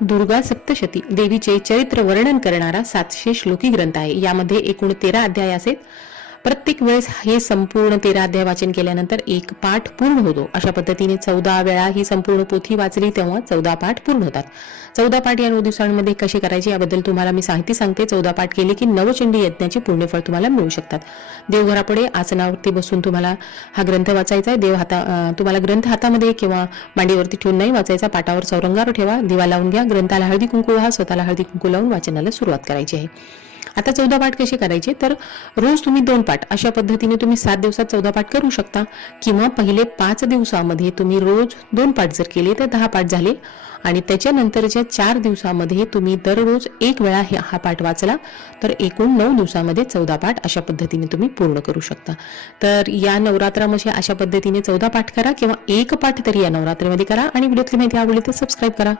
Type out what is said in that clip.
दुर्गा सप्तशती देवीचे चरित्र वर्णन करणारा 700 श्लोकी ग्रंथ आहे। यामध्ये एकूण 13 अध्याय आहेत। प्रत्येक वेळेस हे संपूर्ण 13 अध्याय वाचन केल्यानंतर एक पाठ पूर्ण होतो। अशा पद्धतीने 14 वेळा ही संपूर्ण पोथी वाचली तेव्हा 14 पाठ पूर्ण होतात। 14 पाठ या 9 दिवसांमध्ये कसे करायचे याबद्दल तुम्हाला मी माहिती सांगते। 14 पाठ केले की नवचंडी यज्ञाचे पुण्यफळ तुम्हाला मिळू शकतात। देवघरापुढे आसनावरती बसून तुम्हाला हा ग्रंथ वाचायचा आहे। तुम्हाला ग्रंथ हातामध्ये किंवा मांडीवरती ठेवून नाही वाचायचा, पाटावर चौरंगावर ठेवा, दिवा लावून घ्या, ग्रंथाला हळदी कुंकू वाहा, स्वतःला हळदी कुंकू लावून वाचनाला सुरुवात करायची आहे। आता 14 पाठ कसे करायचे तर रोज तुम्ही 2 पाठ अशा पद्धतीने तुम्ही 7 दिवसात 14 पाठ करू शकता, किंवा पहिले 5 दिवसामध्ये तुम्ही रोज 2 पाठ जर केले तर 10 पाठ झाले, आणि त्याच्यानंतरच्या 4 दिवसामध्ये तुम्ही दररोज 1 वेळा हा पाठ वाचला तर एकूण 9 दिवसामध्ये 14 पाठ अशा पद्धतीने तुम्ही पूर्ण करू शकता। तर या नवरात्रामध्ये अशा पद्धतीने 14 पाठ करा, किंवा 1 पाठ तरी या नवरात्रीमध्ये करा, आणि व्हिडिओतली माहिती आवडली तर सबस्क्राईब करा।